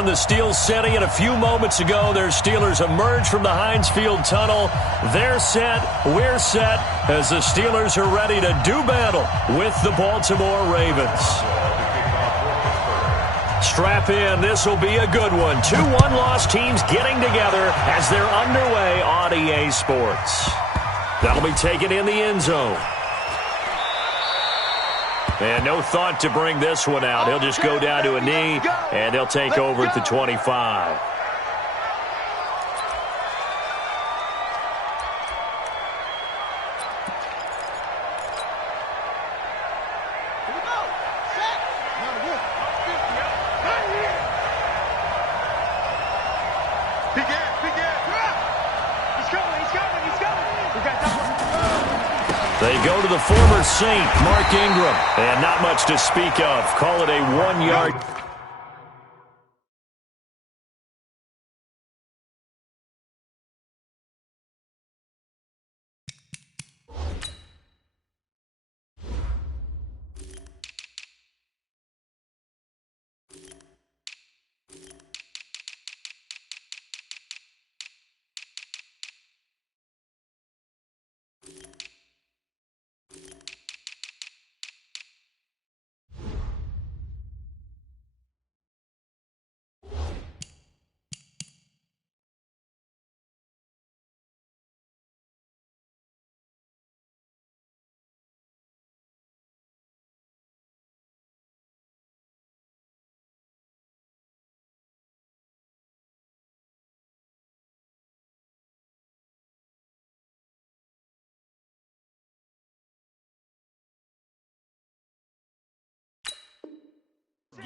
On the Steel City, and a few moments ago, their Steelers emerged from the Heinz Field tunnel. They're set, we're set, as the Steelers are ready to do battle with the Baltimore Ravens. Strap in, this will be a good one. 2 one-loss teams getting together as they're underway on EA Sports. That'll be taken in the end zone. And no thought to bring this one out. He'll just go down to a knee, and they'll take over at the 25. They go to the former Saint, Mark Ingram, and not much to speak of. Call it a 1-yard.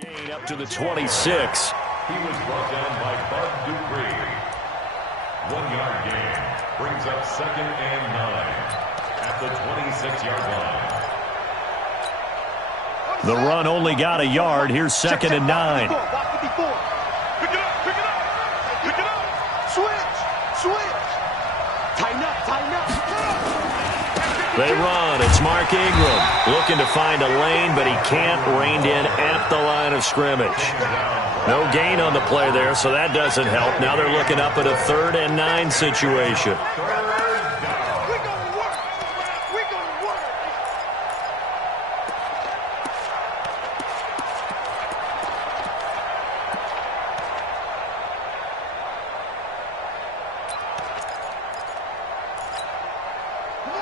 Gain up to the 26. He was brought down by Bud Dupree. 1-yard gain brings up 2nd and 9 at the 26-yard line. The run only got a yard. Here's 2nd and 9. Pick it up, pick it up, pick it up. Switch. Tighten up. They run. It's Mark Ingram looking to find a lane, but he can't. Reined in at the line of scrimmage. No gain on the play there, so that doesn't help. Now they're looking up at a 3rd and 9 situation.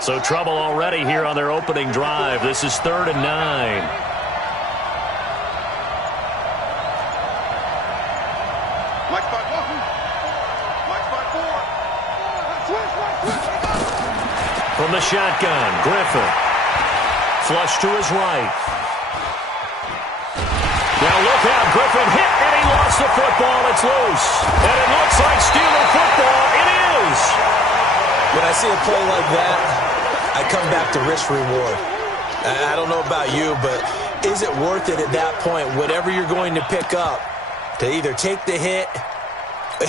So trouble already here on their opening drive. This is 3rd and 9. Mike by 4. From the shotgun, Griffin. Flush to his right. Now look out, Griffin hit, and he lost the football. It's loose. And it looks like Steeler football. It is. When I see a play like that, I come back to risk-reward. I don't know about you, but is it worth it at that point, whatever you're going to pick up, to either take the hit,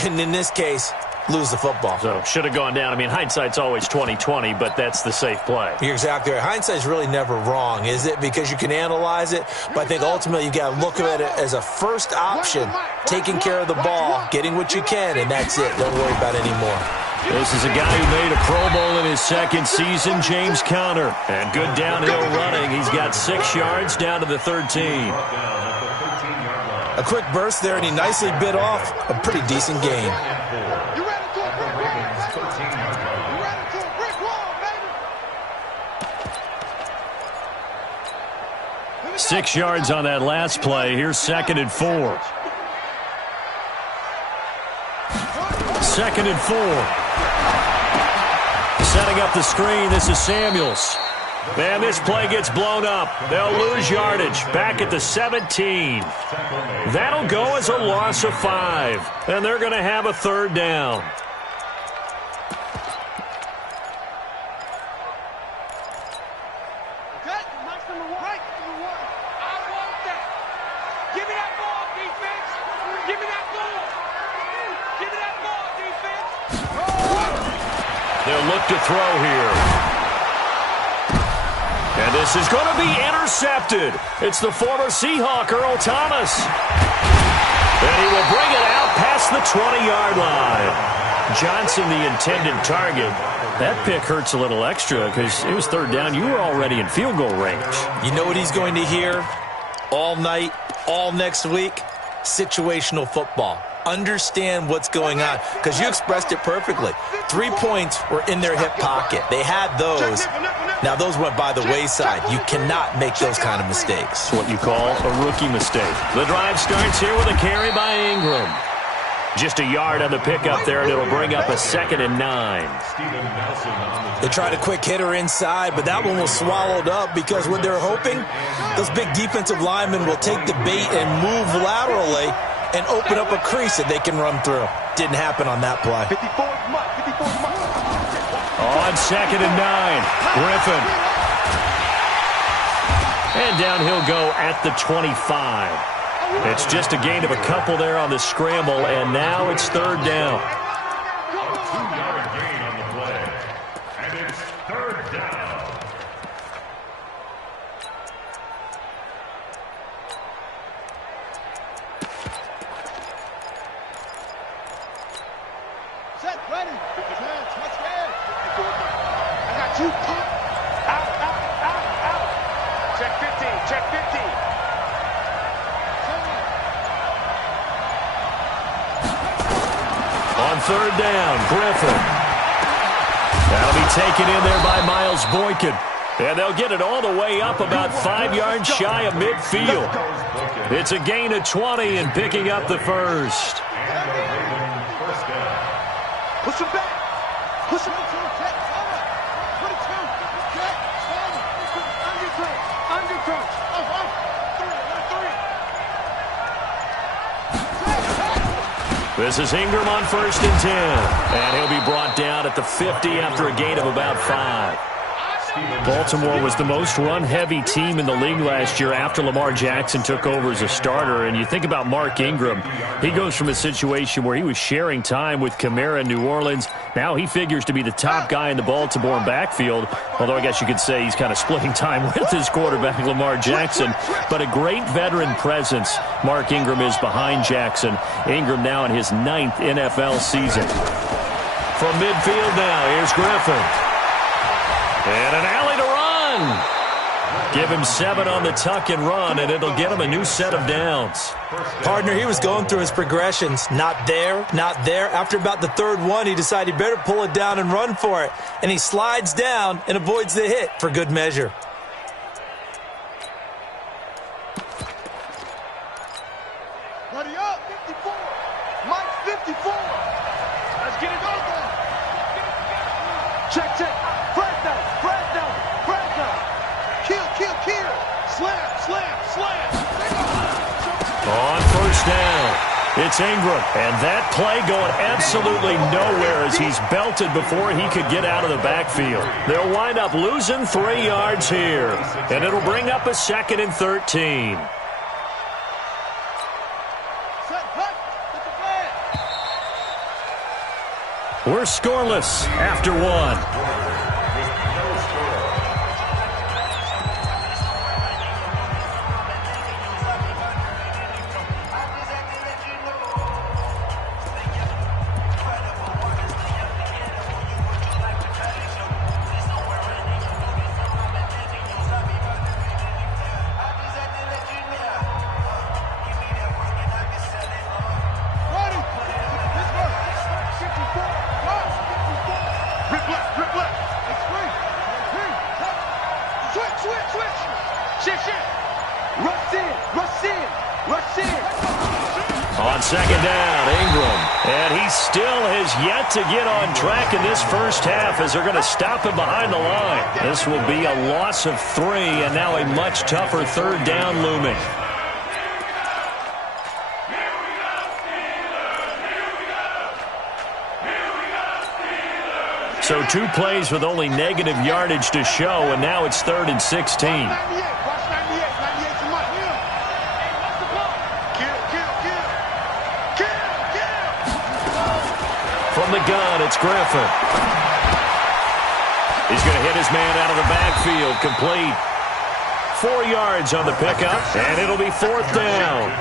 and in this case, lose the football? So should have gone down. I mean, hindsight's always 20/20, but that's the safe play. You're exactly right. Hindsight's really never wrong, is it? Because you can analyze it, but I think ultimately you've got to look at it as a first option, taking care of the ball, getting what you can, and that's it. Don't worry about it anymore. This is a guy who made a Pro Bowl in his 2nd season, James Conner. And good downhill running. He's got 6 yards down to the 13. A quick burst there, and he nicely bit off a pretty decent gain. You ran into a brick wall, You ran into a brick wall, baby. 6 yards on that last play. Here's 2nd and 4. 2nd and 4. Setting up the screen, this is Samuels. And this play gets blown up. They'll lose yardage. Back at the 17. That'll go as a loss of 5. And they're going to have a 3rd down. They'll look to throw here. And this is going to be intercepted. It's the former Seahawk, Earl Thomas. And he will bring it out past the 20-yard line. Johnson, the intended target. That pick hurts a little extra because it was third down. You were already in field goal range. You know what he's going to hear all night, all next week? Situational football. Understand what's going on, because you expressed it perfectly. 3 points were in their hip pocket. They had those. Now, those went by the wayside. You cannot make those kind of mistakes. It's what you call a rookie mistake. The drive starts here with a carry by Ingram. Just a yard on the pickup there, and it'll bring up a 2nd and 9. They tried a quick hitter inside, but that one was swallowed up because what they're hoping, those big defensive linemen will take the bait and move laterally and open up a crease that they can run through. Didn't happen on that play. On 2nd and 9, Griffin. And down he'll go at the 25. It's just a gain of a couple there on the scramble, and now it's third down. A 2-yard gain on the play. And it's third down. Set, ready. Touch head. I got you. Out. Check 15, check 15. On third down, Griffin. That'll be taken in there by Miles Boykin. And they'll get it all the way up about 5 yards shy of midfield. It's a gain of 20 and picking up the first. Push him back. Push him into a check. 22. Check. Undercrunch. This is Ingram on 1st and 10. And he'll be brought down at the 50 after a gain of about 5. Baltimore was the most run-heavy team in the league last year after Lamar Jackson took over as a starter. And you think about Mark Ingram, he goes from a situation where he was sharing time with Kamara in New Orleans. Now he figures to be the top guy in the Baltimore backfield, although I guess you could say he's kind of splitting time with his quarterback, Lamar Jackson. But a great veteran presence Mark Ingram is behind Jackson. Ingram now in his 9th NFL season. From midfield now, here's Griffin. And an alley to run. Give him 7 on the tuck and run, and it'll get him a new set of downs. Partner, he was going through his progressions. Not there, not there. After about the 3rd one, he decided he better pull it down and run for it. And he slides down and avoids the hit for good measure. Ready up. 54. Mike 54. Let's get it on there. Check. Kill. Slam. On 1st down, it's Ingram. And that play going absolutely nowhere as he's belted before he could get out of the backfield. They'll wind up losing 3 yards here. And it'll bring up a 2nd and 13. We're scoreless after 1. On 2nd down, Ingram. And he still has yet to get on track in this first half as they're going to stop him behind the line. This will be a loss of 3 and now a much tougher 3rd down looming. So 2 plays with only negative yardage to show, and now it's 3rd and 16. From the gun, it's Griffin. He's going to hit his man out of the backfield, complete. 4 yards on the pickup, and it'll be 4th down.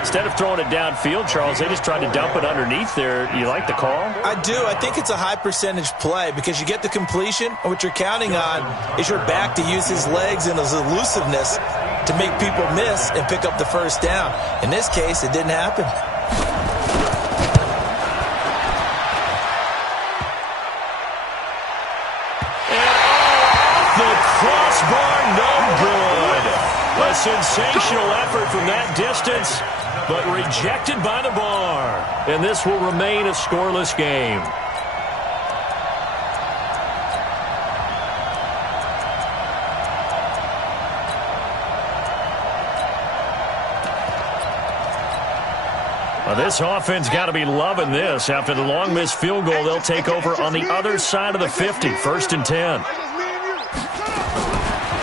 Instead of throwing it downfield, Charles, they just tried to dump it underneath there. You like the call? I do. I think it's a high percentage play because you get the completion, and what you're counting on is your back to use his legs and his elusiveness to make people miss and pick up the first down. In this case, it didn't happen. The crossbar, no good. A sensational effort from that distance, but rejected by the bar. And this will remain a scoreless game. Well, this offense got to be loving this. After the long missed field goal, they'll take over on the other side of the 50, 1st and 10.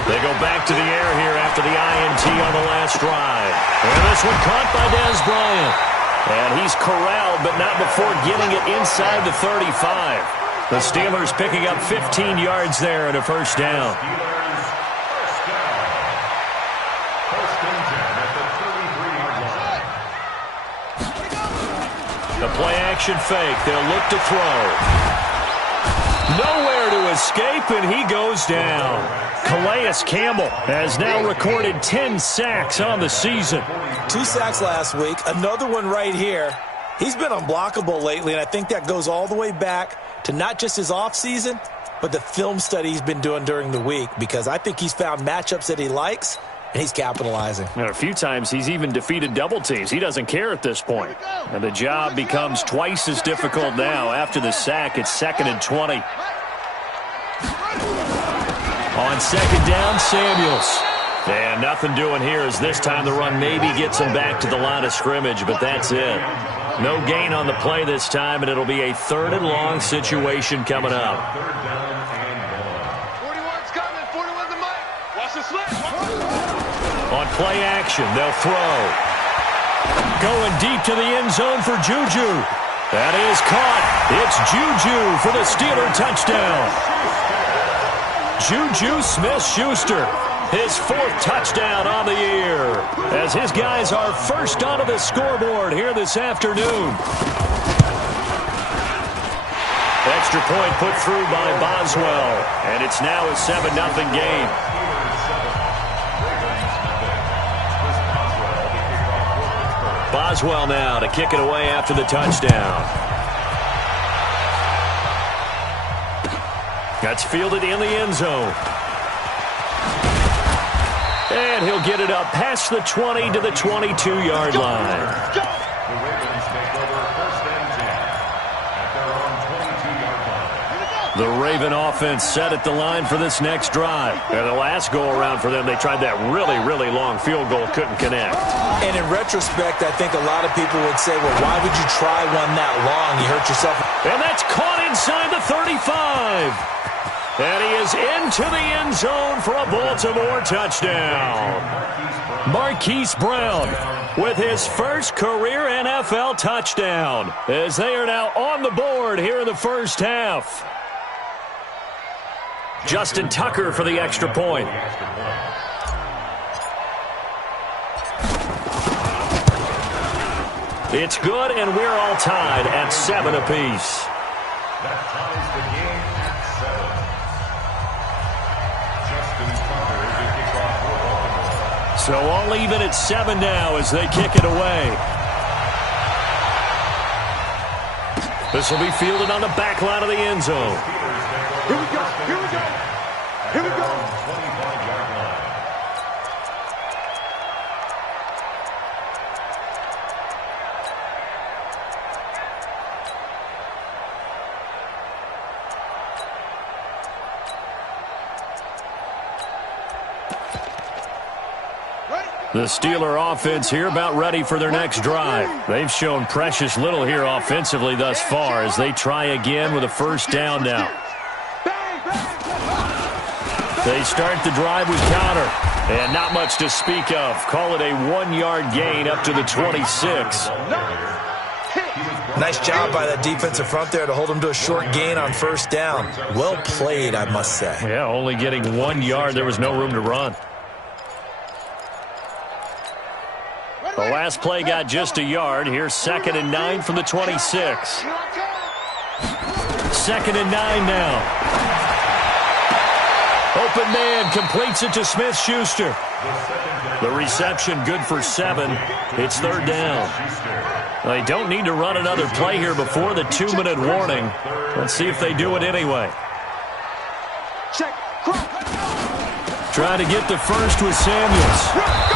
They go back to the air here after the INT on the last drive. And this one caught by Dez Bryant. And he's corralled, but not before getting it inside the 35. The Steelers picking up 15 yards there and a first down. The play-action fake. They'll look to throw. Nowhere to escape, and he goes down. Calais Campbell has now recorded 10 sacks on the season. 2 sacks last week, another one right here. He's been unblockable lately, and I think that goes all the way back to not just his offseason, but the film study he's been doing during the week, because I think he's found matchups that he likes, and he's capitalizing. And a few times he's even defeated double teams. He doesn't care at this point. And the job becomes twice as difficult now. After the sack, it's 2nd and 20. On 2nd down, Samuels. And nothing doing here as this time the run maybe gets him back to the line of scrimmage, but that's it. No gain on the play this time, and it'll be a 3rd and long situation coming up. 41's coming. 41's the mic. Watch the slip. On play action, they'll throw. Going deep to the end zone for Juju. That is caught. It's Juju for the Steeler touchdown. Juju Smith-Schuster, his 4th touchdown on the year, as his guys are first onto the scoreboard here this afternoon. Extra point put through by Boswell, and it's now a 7-0 game. Boswell now to kick it away after the touchdown. That's fielded in the end zone. And he'll get it up past the 20 to the 22-yard line. The Ravens take over 1st and 10 at their own 22-yard line. The Raven offense set at the line for this next drive. And the last go-around for them, they tried that really, really long field goal, couldn't connect. And in retrospect, I think a lot of people would say, well, why would you try one that long? You hurt yourself. And that's caught inside the 35. And he is into the end zone for a Baltimore touchdown. Marquise Brown with his first career NFL touchdown, as they are now on the board here in the first half. Justin Tucker for the extra point. It's good, and we're all tied at 7 apiece. That ties the game at 7. Justin Tucker, the kickoff for Baltimore. So all even at 7 now as they kick it away. This will be fielded on the back line of the end zone. Here we go. Here we go. Here we go. 25-yard line. The Steeler offense here about ready for their next drive. They've shown precious little here offensively thus far as they try again with a first down now. They start the drive with Connor, and not much to speak of. Call it a 1-yard gain up to the 26. Nice job by that defensive front there to hold him to a short gain on first down. Well played, I must say. Yeah, only getting 1 yard. There was no room to run. The last play got just a yard. Here's 2nd and 9 from the 26. 2nd and 9 now. Open man completes it to Smith-Schuster. The reception good for 7. It's 3rd down. They don't need to run another play here before the 2-minute warning. Let's see if they do it anyway. Trying to get the first with Samuels.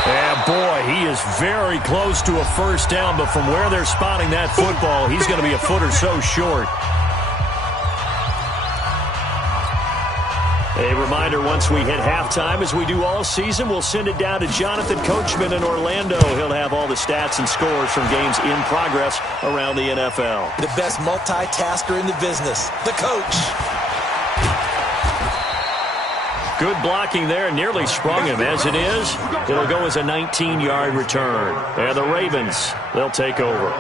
And boy, he is very close to a first down, but from where they're spotting that football, he's going to be a foot or so short. A reminder, once we hit halftime, as we do all season, we'll send it down to Jonathan Coachman in Orlando. He'll have all the stats and scores from games in progress around the NFL. The best multitasker in the business, the coach. Good blocking there, nearly sprung him. As it is, it'll go as a 19-yard return. And the Ravens, they'll take over.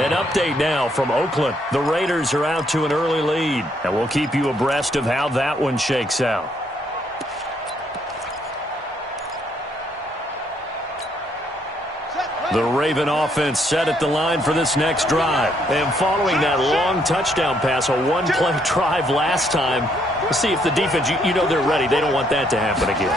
An update now from Oakland. The Raiders are out to an early lead, and we'll keep you abreast of how that one shakes out. The Raven offense set at the line for this next drive. And following that long touchdown pass, a one-play drive last time, let's see if the defense, you know they're ready. They don't want that to happen again.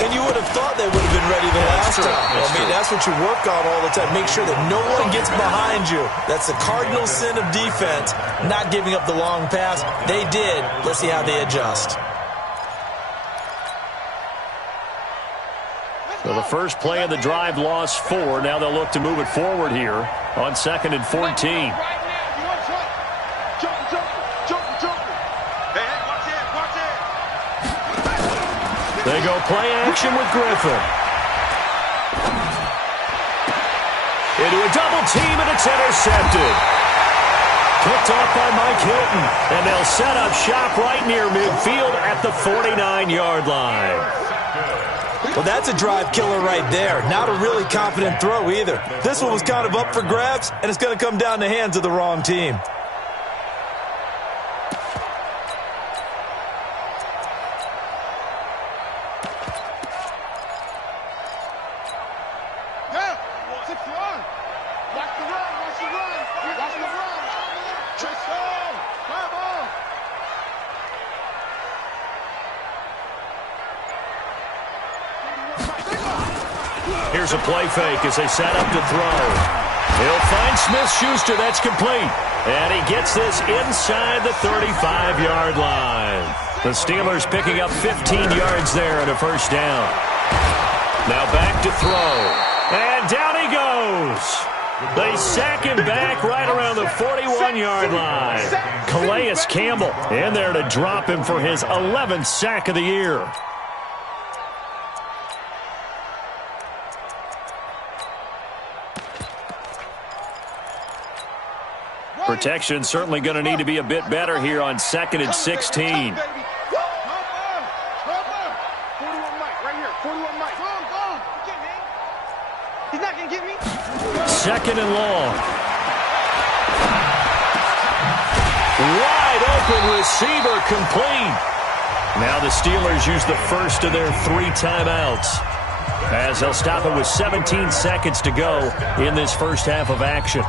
And you would have thought they would have been ready the last time. That's what you work on all the time. Make sure that no one gets behind you. That's the cardinal sin of defense, not giving up the long pass. They did. Let's see how they adjust. So the first play of the drive lost 4. Now they'll look to move it forward here on 2nd and 14. They go play action with Griffin. Into a double team, and it's intercepted. Picked off by Mike Hilton, and they'll set up shop right near midfield at the 49-yard line. Well, that's a drive killer right there. Not a really confident throw either. This one was kind of up for grabs, and it's going to come down the hands of the wrong team. Here's a play fake as they set up to throw. He'll find Smith-Schuster. That's complete. And he gets this inside the 35-yard line. The Steelers picking up 15 yards there and a first down. Now back to throw. And down he goes. They sack him back right around the 41-yard line. Calais Campbell in there to drop him for his 11th sack of the year. Protection certainly going to need to be a bit better here on 2nd and 16. Second and long. Wide open receiver complete. Now the Steelers use the first of their 3 timeouts, as they'll stop it with 17 seconds to go in this first half of action.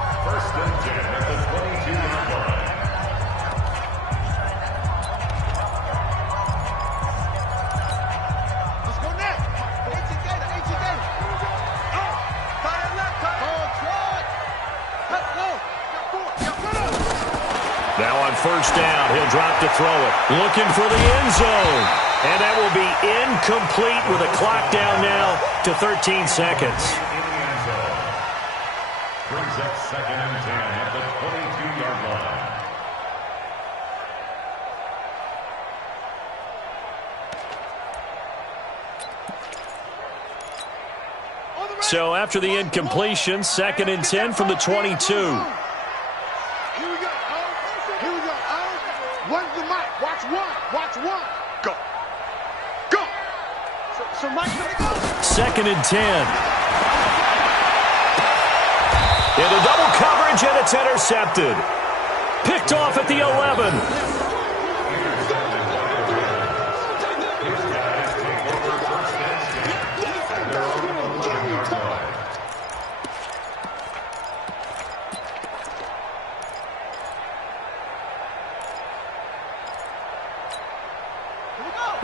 Now on first down, he'll drop to throw it. Looking for the end zone. And that will be incomplete with a clock down now to 13 seconds. Brings up 2nd and 10 at the 22-yard line. So after the incompletion, 2nd and 10 from the 22. Watch one. Go. Go. So Mike, go. 2nd and 10. Into double coverage, and it's intercepted. Picked off at the 11.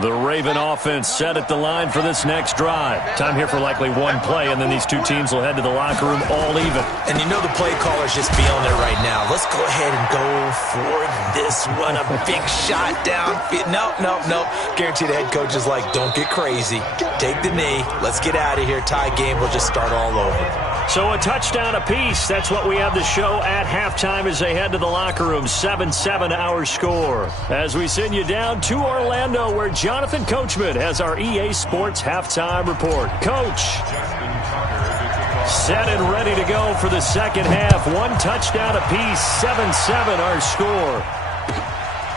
The Raven offense set at the line for this next drive. Time here for likely one play, and then these two teams will head to the locker room all even. And you know the play caller's just feeling it right now. Let's go ahead and go for this one. A big shot down. Nope. Guarantee the head coach is like, don't get crazy. Take the knee. Let's get out of here. Tie game. We'll just start all over. So a touchdown apiece. That's what we have to show at halftime as they head to the locker room. 7-7 our score. As we send you down to Orlando, where Jonathan Coachman has our EA Sports halftime report. Coach, set and ready to go for the second half. One touchdown apiece. 7-7 our score.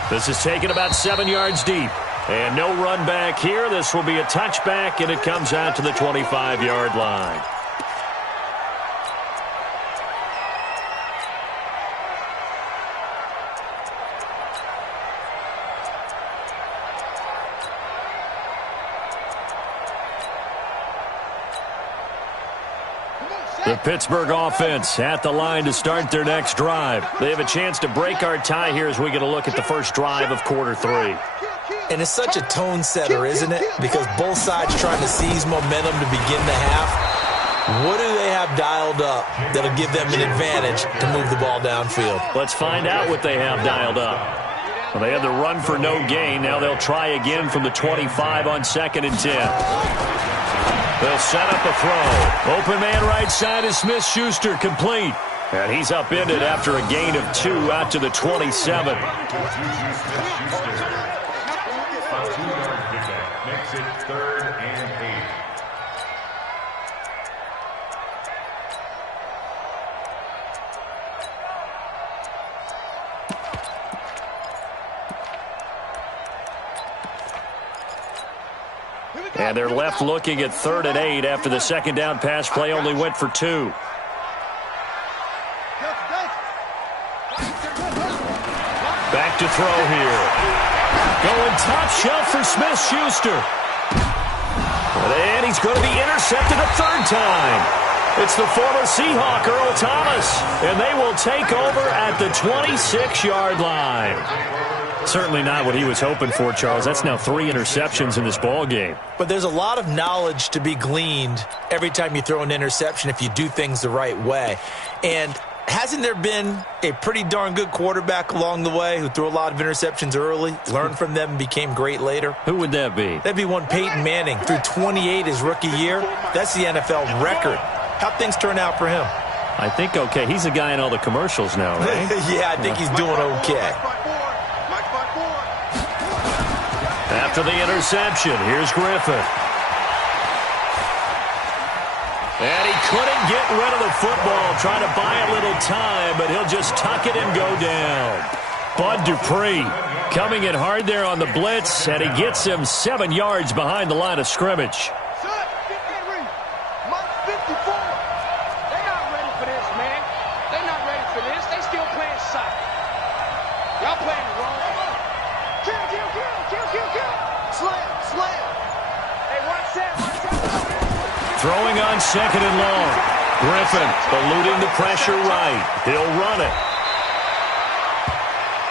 This is taken about 7 yards deep. And no run back here. This will be a touchback, and it comes out to the 25-yard line. The Pittsburgh offense at the line to start their next drive. They have a chance to break our tie here as we get a look at the first drive of quarter three. And it's such a tone setter, isn't it? Because both sides trying to seize momentum to begin the half. What do they have dialed up that'll give them an advantage to move the ball downfield? Let's find out what they have dialed up. Well, they had the run for no gain. Now they'll try again from the 25 on 2nd and 10. They'll set up a throw. Open man right side is Smith-Schuster, complete. And he's upended after a gain of 2 out to the 27. A 2-yard pickup makes it 3rd and 8. And they're left looking at 3rd and 8 after the second down pass play only went for 2. Back to throw here. Going top shelf for Smith-Schuster. And he's going to be intercepted a 3rd time. It's the former Seahawk, Earl Thomas. And they will take over at the 26-yard line. Certainly not what he was hoping for, Charles. That's now 3 interceptions in this ball game. But there's a lot of knowledge to be gleaned every time you throw an interception if you do things the right way. And hasn't there been a pretty darn good quarterback along the way who threw a lot of interceptions early, learned from them, and became great later? Who would that be? That'd be one Peyton Manning. Threw 28 his rookie year. That's the NFL record. How'd things turn out for him? I think okay. He's a guy in all the commercials now, right? Yeah, I think he's doing okay. After the interception, here's Griffin. And he couldn't get rid of the football, trying to buy a little time, but he'll just tuck it and go down. Bud Dupree coming in hard there on the blitz, and he gets him 7 yards behind the line of scrimmage. Throwing on 2nd and long. Griffin eluding the pressure right. He'll run it.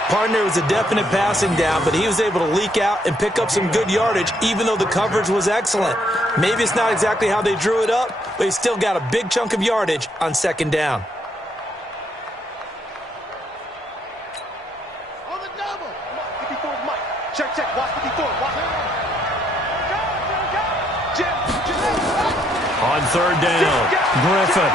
Partner was a definite passing down, but he was able to leak out and pick up some good yardage, even though the coverage was excellent. Maybe it's not exactly how they drew it up, but he still got a big chunk of yardage on 2nd down. On the double. 54 Mike. Check. Watch 54. Watch. On 3rd down, Griffin.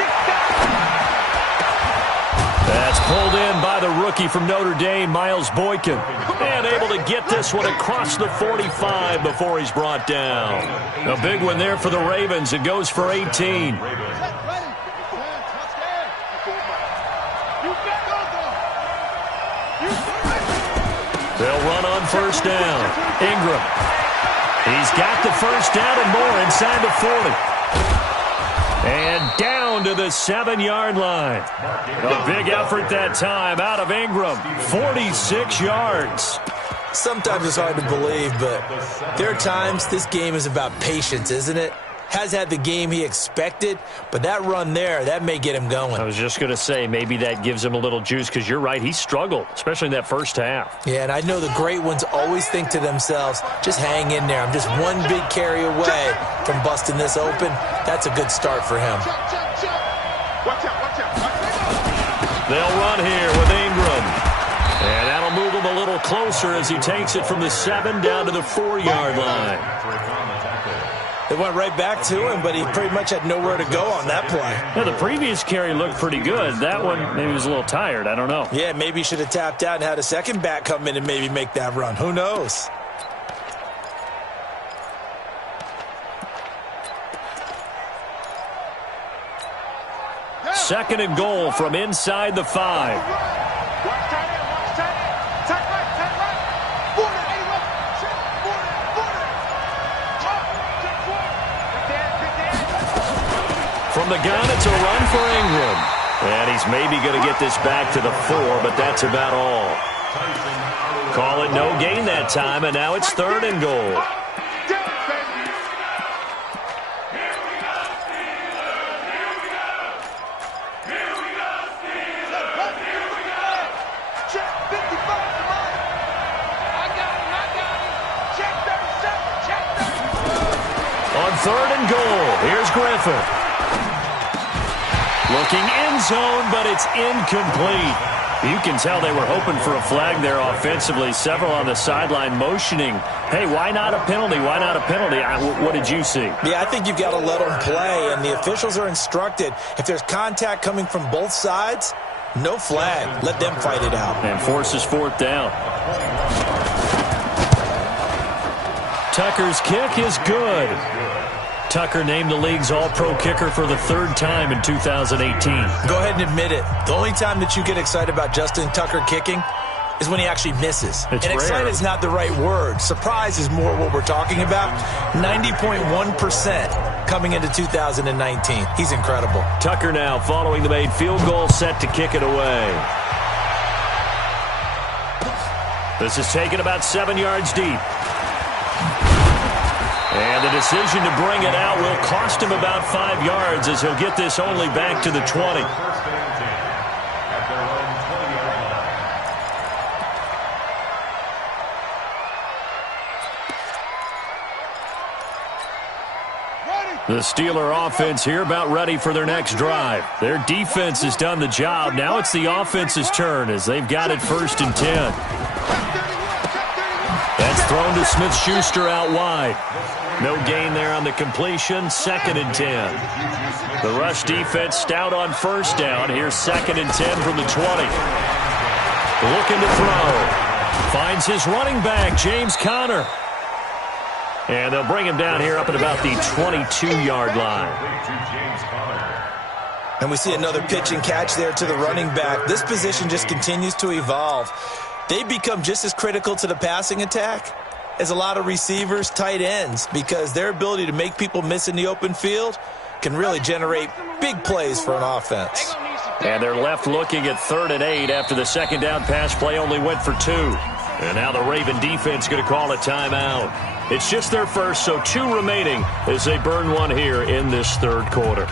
That's pulled in by the rookie from Notre Dame, Miles Boykin. And able to get this one across the 45 before he's brought down. A big one there for the Ravens. It goes for 18. They'll run on 1st down. Ingram. He's got the 1st down and more inside the 40. And down to the 7-yard line. A big effort that time out of Ingram. 46 yards. Sometimes it's hard to believe, but there are times this game is about patience, isn't it? has had the game he expected, but that run there, that may get him going. I was just going to say, maybe that gives him a little juice, because you're right, he struggled, especially in that first half. Yeah, and I know the great ones always think to themselves, just hang in there. I'm just one big carry away from busting this open. That's a good start for him. Watch out, watch out. They'll run here with Ingram. And that'll move him a little closer as he takes it from the 7 down to the 4-yard line. They went right back to him, but he pretty much had nowhere to go on that play. Yeah, the previous carry looked pretty good. That one, maybe he was a little tired. I don't know. Yeah, maybe he should have tapped out and had a second back come in and maybe make that run. Who knows? Second and goal from inside the 5. Watch tight end, watch tight end. Tight right, tight right. Border, 81. Check, border, border. Check, good there. From the gun, it's a run for Ingram. And he's maybe going to get this back to the 4, but that's about all. Call it no gain that time, and now it's 3rd and goal. On 3rd and goal, here's Griffin. Looking end zone, but it's incomplete. You can tell they were hoping for a flag there offensively. Several on the sideline motioning, hey, why not a penalty? Why not a penalty? What did you see? Yeah, I think you've got to let them play, and the officials are instructed. If there's contact coming from both sides, no flag. Let them fight it out. And forces 4th down. Tucker's kick is good. Tucker named the league's all-pro kicker for the 3rd time in 2018. Go ahead and admit it. The only time that you get excited about Justin Tucker kicking is when he actually misses. It's and rare. excited is not the right word. Surprise is more what we're talking about. 90.1% coming into 2019. He's incredible. Tucker now following the made field goal, set to kick it away. This is taken about 7 yards deep. And the decision to bring it out will cost him about 5 yards as he'll get this only back to the 20. The Steeler offense here about ready for their next drive. Their defense has done the job. Now it's the offense's turn as they've got it 1st and 10. That's thrown to Smith-Schuster out wide. No gain there on the completion. 2nd and 10. The rush defense stout on 1st down. Here's 2nd and 10 from the 20. Looking to throw. Finds his running back, James Conner. And they'll bring him down here up at about the 22-yard line. And we see another pitch and catch there to the running back. This position just continues to evolve. They become just as critical to the passing attack as a lot of receivers, tight ends, because their ability to make people miss in the open field can really generate big plays for an offense. And they're left looking at 3rd and 8 after the 2nd down pass play only went for 2. And now the Raven defense going to call a timeout. It's just their first, so 2 remaining as they burn one here in this 3rd quarter.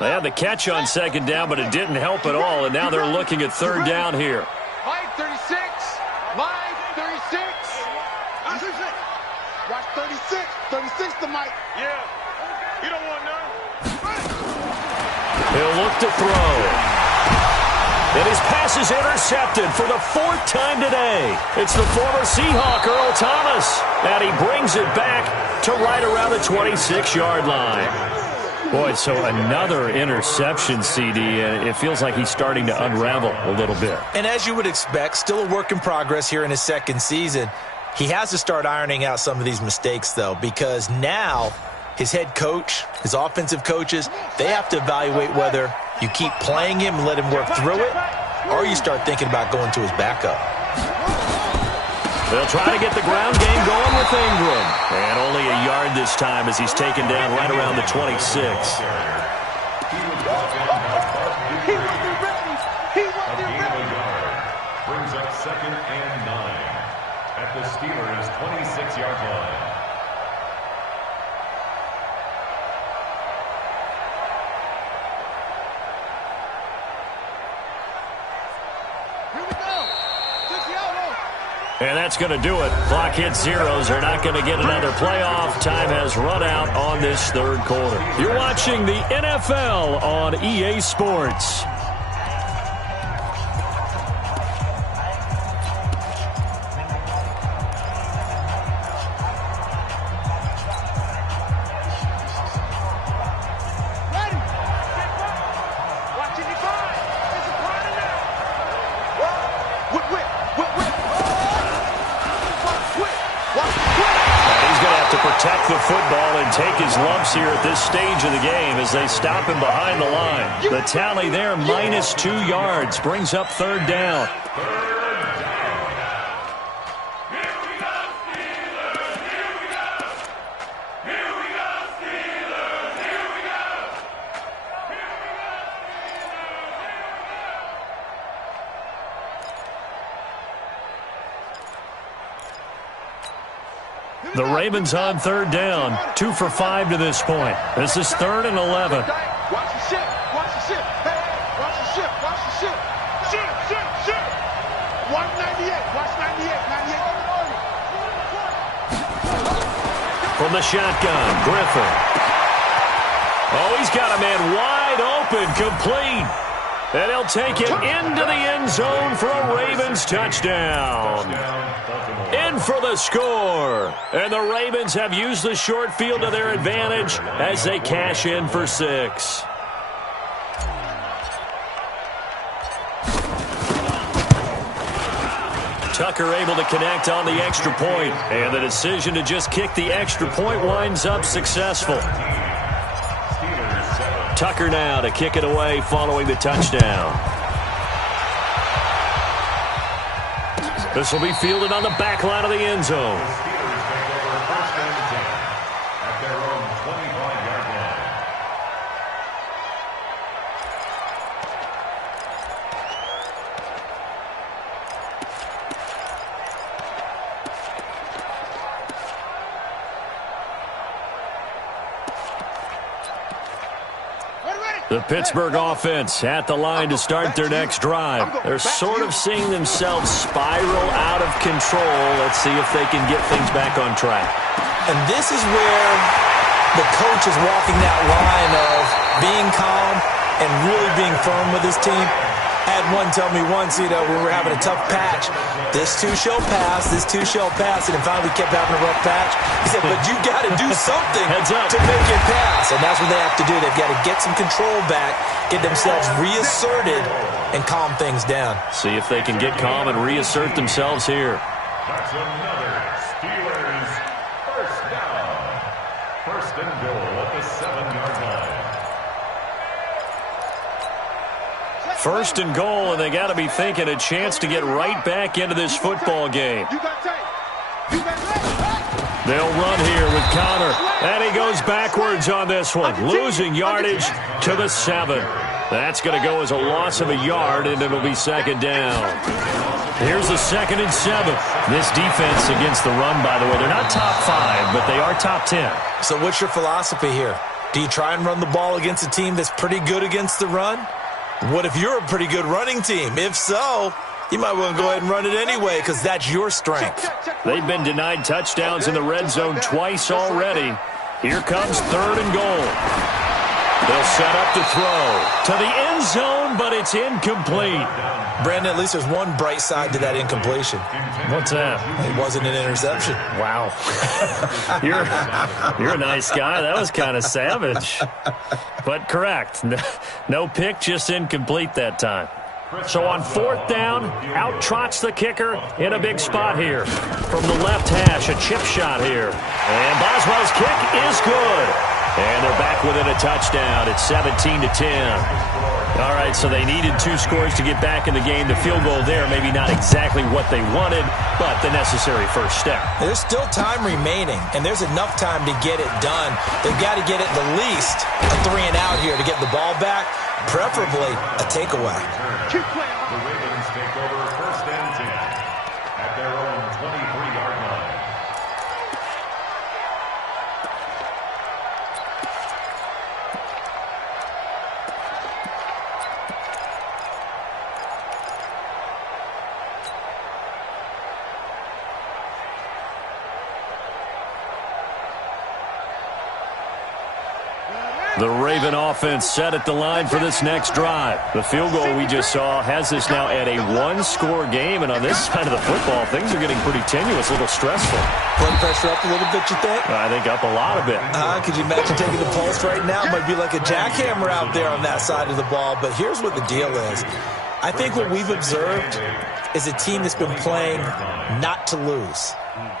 They had the catch on 2nd down, but it didn't help at all, and now they're looking at 3rd down here. Line 36. Line 36. Watch 36. 36 to Mike. Yeah. You don't want none. He'll look to throw. And his pass is intercepted for the 4th time today. It's the former Seahawk, Earl Thomas. And he brings it back to right around the 26-yard line. Boy, so another interception, CD, and it feels like he's starting to unravel a little bit. And as you would expect, still a work in progress here in his 2nd season. He has to start ironing out some of these mistakes, though, because now his head coach, his offensive coaches, they have to evaluate whether you keep playing him and let him work through it, or you start thinking about going to his backup. They'll try to get the ground game going with Ingram. And only a yard this time as he's taken down right around the 26. He wasn't ready. He wasn't ready. Brings up 2nd and 9 at the Steelers' 26-yard line. And that's going to do it. Clock hits zeros. They're not going to get another playoff. Time has run out on this third quarter. You're watching the NFL on EA Sports. Protect the football and take his lumps here at this stage of the game as they stop him behind the line. The tally there, -2 yards, brings up third down. The Ravens on third down, 2 for 5 to this point. This is 3rd and 11. Watch the ship. Watch the ship. Hey, watch the ship. Watch the ship. Ship. Watch 98. Watch 98. 98. From the shotgun, Griffin. Oh, he's got a man wide open, complete. And he'll take it into the end zone for a Ravens touchdown. In for the score. And the Ravens have used the short field to their advantage as they cash in for 6. Tucker able to connect on the extra point. And the decision to just kick the extra point winds up successful. Tucker now to kick it away following the touchdown. This will be fielded on the back line of the end zone. The Steelers take over 1st and 10 at their own 25-yard line. The Pittsburgh offense at the line to start their next drive. They're sort of seeing themselves spiral out of control. Let's see if they can get things back on track. And this is where the coach is walking that line of being calm and really being firm with his team. I had one tell me once, when we were having a tough patch, this too shall pass, this too shall pass, and finally we kept having a rough patch. He said, but you got to do something to make it pass, and that's what they have to do. They've got to get some control back, get themselves reasserted, and calm things down. See if they can get calm and reassert themselves here. That's another Steelers first down. 1st and goal at the 7-yard line. 1st and goal, and they got to be thinking a chance to get right back into this football game. They'll run here with Connor, and he goes backwards on this one, losing yardage to the 7. That's going to go as a loss of a yard, and it'll be 2nd down. Here's the 2nd and 7. This defense against the run, by the way, they're not top 5, but they are top 10. So what's your philosophy here? Do you try and run the ball against a team that's pretty good against the run? What if you're a pretty good running team? If so, you might want to go ahead and run it anyway because that's your strength. They've been denied touchdowns in the red zone twice already. Here comes 3rd and goal. They'll set up to throw to the end zone, but it's incomplete. Brandon, at least there's one bright side to that incompletion. What's that? It wasn't an interception. Wow. You're a nice guy. That was kind of savage. But correct. No pick, just incomplete that time. So on 4th down, out trots the kicker in a big spot here. From the left hash, a chip shot here. And Boswell's kick is good. And they're back within a touchdown. It's 17-10. All right, so they needed 2 scores to get back in the game. The field goal there, maybe not exactly what they wanted, but the necessary first step. There's still time remaining, and there's enough time to get it done. They've got to get it the least a 3-and-out here to get the ball back, preferably a takeaway. The Ravens take over 1st and 10 at their own 23-yard line. The Raven offense set at the line for this next drive. The field goal we just saw has us now at a 1-score game, and on this side of the football, things are getting pretty tenuous, a little stressful. Blood pressure up a little bit, you think? I think up a lot of it. Could you imagine taking the pulse right now? It might be like a jackhammer out there on that side of the ball, but here's what the deal is. I think what we've observed is a team that's been playing not to lose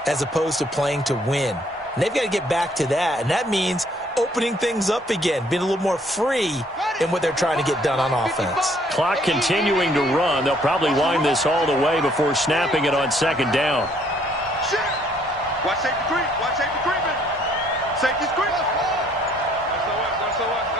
as opposed to playing to win. And they've got to get back to that, and that means opening things up again, being a little more free in what they're trying to get done on offense. Clock continuing to run. They'll probably wind this all the way before snapping it on 2nd down. Watch safety creep. Watch safety creeping. Safety's creeping. That's the West.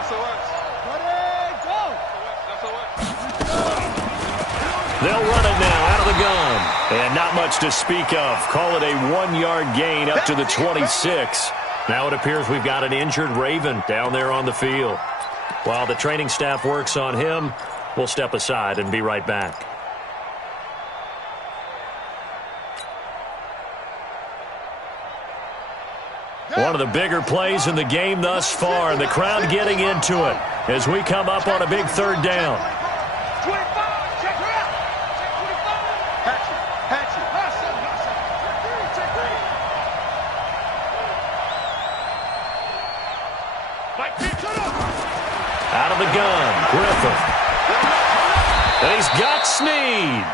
They'll run it now out of the gun. And not much to speak of. Call it a 1-yard gain up to the 26. Now it appears we've got an injured Raven down there on the field. While the training staff works on him, we'll step aside and be right back. One of the bigger plays in the game thus far, and the crowd getting into it as we come up on a big 3rd down. 25. Check her out. Check 25. Hatchet. Out of the gun, Griffith. And he's got Snead.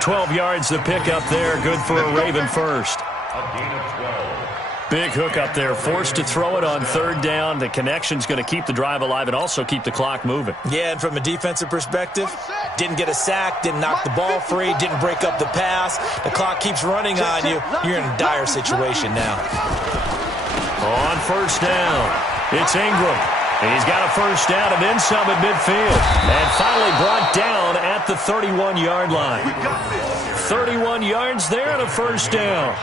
12 yards to pick up there. Good for a Raven first. A gain of 12. Big hook up there. Forced to throw it on 3rd down. The connection's going to keep the drive alive and also keep the clock moving. Yeah, and from a defensive perspective, didn't get a sack, didn't knock the ball free, didn't break up the pass. The clock keeps running on you. You're in a dire situation now. On 1st down, it's Ingram. He's got a 1st down and then some at midfield. And finally brought down at the 31-yard line. 31 yards there and a 1st down.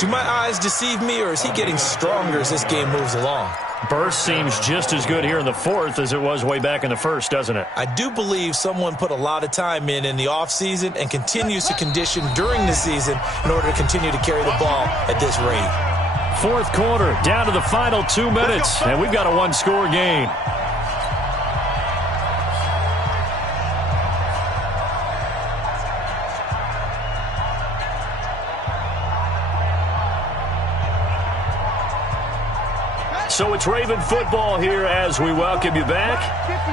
Do my eyes deceive me, or is he getting stronger as this game moves along? Burst seems just as good here in the 4th as it was way back in the 1st, doesn't it? I do believe someone put a lot of time in the offseason and continues to condition during the season in order to continue to carry the ball at this rate. 4th quarter, down to the final 2 minutes, and we've got a 1-score game. So it's Raven football here as we welcome you back.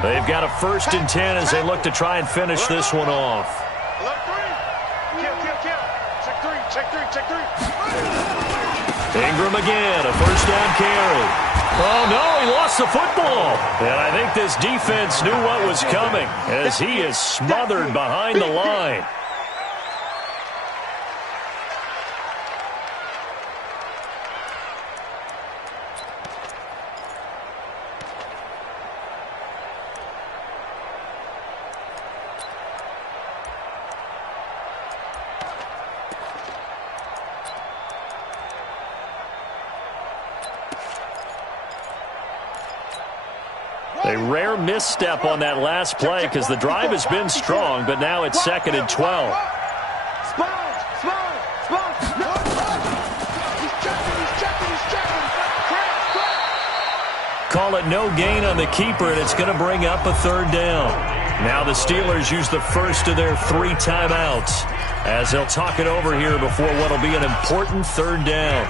They've got a 1st and 10 as they look to try and finish this one off. Ingram again, a 1st down carry. Oh, no, he lost the football. And I think this defense knew what was coming as he is smothered behind the line. A rare misstep on that last play because the drive has been strong, but now it's 2nd and 12. Call it no gain on the keeper, and it's going to bring up a 3rd down. Now the Steelers use the first of their 3 timeouts as they'll talk it over here before what will be an important 3rd down.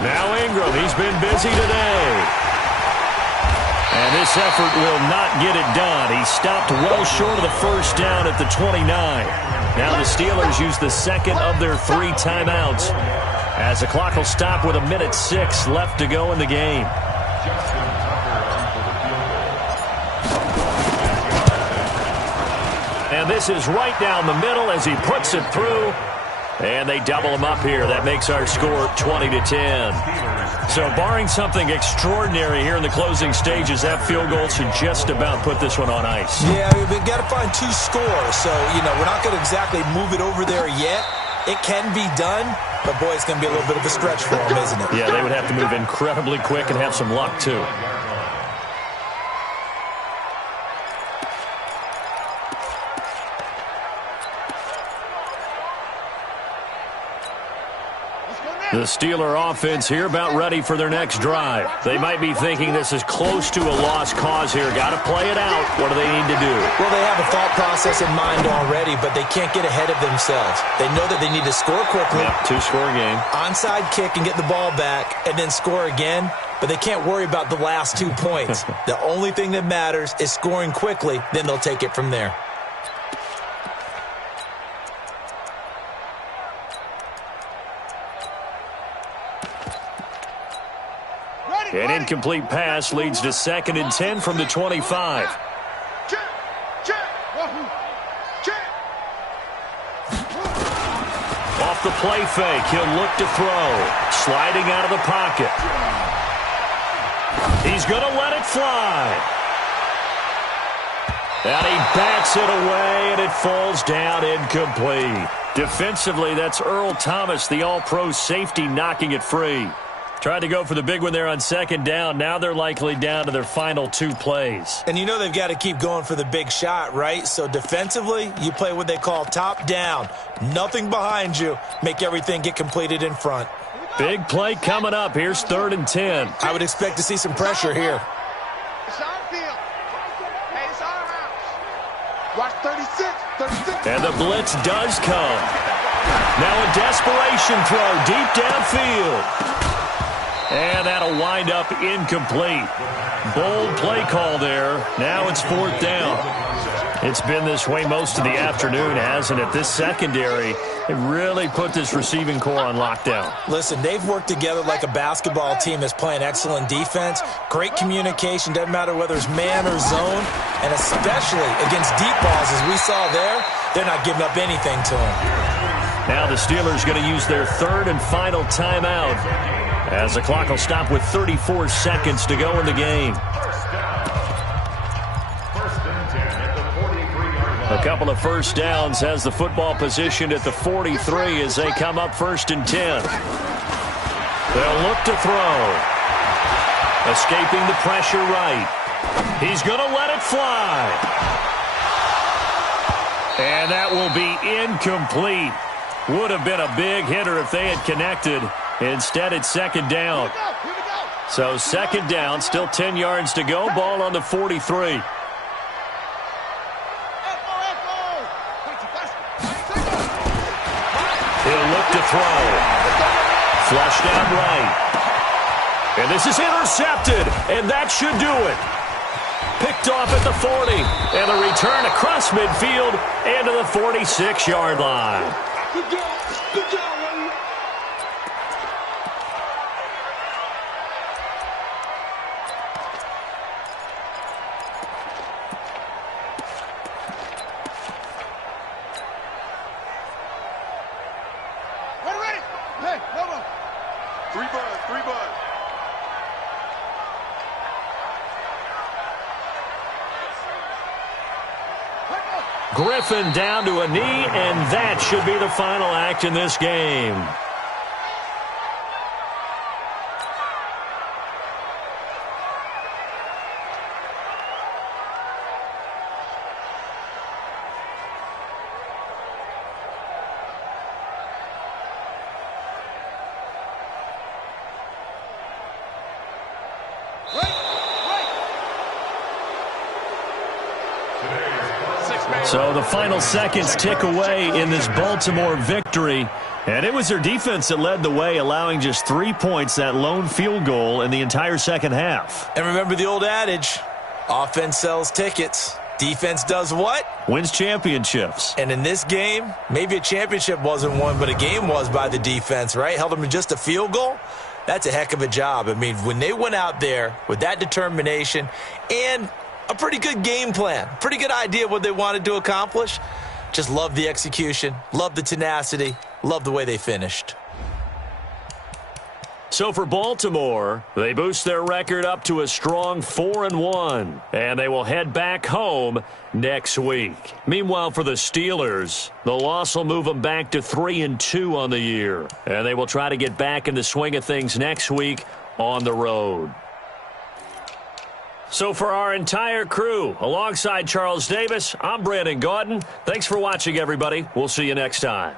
Now Ingram, he's been busy today. And this effort will not get it done. He stopped well short of the first down at the 29. Now the Steelers use the second of their 3 timeouts, as the clock will stop with 1:06 left to go in the game. And this is right down the middle as he puts it through. And they double him up here. That makes our score 20-10. So barring something extraordinary here in the closing stages, that field goal should just about put this one on ice. Yeah, we've got to find 2 scores. So, we're not going to exactly move it over there yet. It can be done, but, boy, it's going to be a little bit of a stretch for them, isn't it? Yeah, they would have to move incredibly quick and have some luck, too. The Steeler offense here about ready for their next drive. They might be thinking this is close to a lost cause here. Got to play it out. What do they need to do? Well, they have a thought process in mind already, but they can't get ahead of themselves. They know that they need to score quickly. Yep, 2-score game. Onside kick and get the ball back and then score again, but they can't worry about the last 2 points. The only thing that matters is scoring quickly, then they'll take it from there. An incomplete pass leads to 2nd and 10 from the 25. Off the play fake, he'll look to throw. Sliding out of the pocket. He's going to let it fly. And he bats it away, and it falls down incomplete. Defensively, that's Earl Thomas, the all-pro safety, knocking it free. Tried to go for the big one there on 2nd down. Now they're likely down to their final 2 plays. And they've got to keep going for the big shot, right? So defensively, you play what they call top down. Nothing behind you. Make everything get completed in front. Big play coming up. Here's 3rd and 10. I would expect to see some pressure here. It's our field. Hey, it's our house. Watch 36. And the blitz does come. Now a desperation throw deep downfield. And that'll wind up incomplete. Bold play call there. Now it's 4th down. It's been this way most of the afternoon, hasn't it? This secondary, it really put this receiving core on lockdown. Listen, they've worked together like a basketball team that's playing excellent defense. Great communication, doesn't matter whether it's man or zone. And especially against deep balls, as we saw there, they're not giving up anything to them. Now the Steelers going to use their 3rd and final timeout, as the clock will stop with 34 seconds to go in the game. A couple of first downs has the football positioned at the 43 as they come up 1st and 10. They'll look to throw. Escaping the pressure right. He's going to let it fly. And that will be incomplete. Would have been a big hitter if they had connected. Instead, it's 2nd down. So 2nd down, still 10 yards to go. Ball on the 43. He'll look to throw. Flushed out right. And this is intercepted. And that should do it. Picked off at the 40. And a return across midfield into the 46-yard line. Good job. Good job, buddy. Ready? Hey, hold on. 3 buds, 3 buds. Griffin down to a knee, and that should be the final act in this game. So the final seconds tick away in this Baltimore victory. And it was their defense that led the way, allowing just 3 points, that lone field goal in the entire second half. And remember the old adage, offense sells tickets. Defense does what? Wins championships. And in this game, maybe a championship wasn't won, but a game was by the defense, right? Held them to just a field goal. That's a heck of a job. I mean, when they went out there with that determination and a pretty good game plan, pretty good idea what they wanted to accomplish, just love the execution, love the tenacity, love the way they finished. So for Baltimore, they boost their record up to a strong 4-1, and they will head back home next week. Meanwhile, for the Steelers, the loss will move them back to 3-2 on the year, and they will try to get back in the swing of things next week on the road. So for our entire crew, alongside Charles Davis, I'm Brandon Gaudin. Thanks for watching, everybody. We'll see you next time.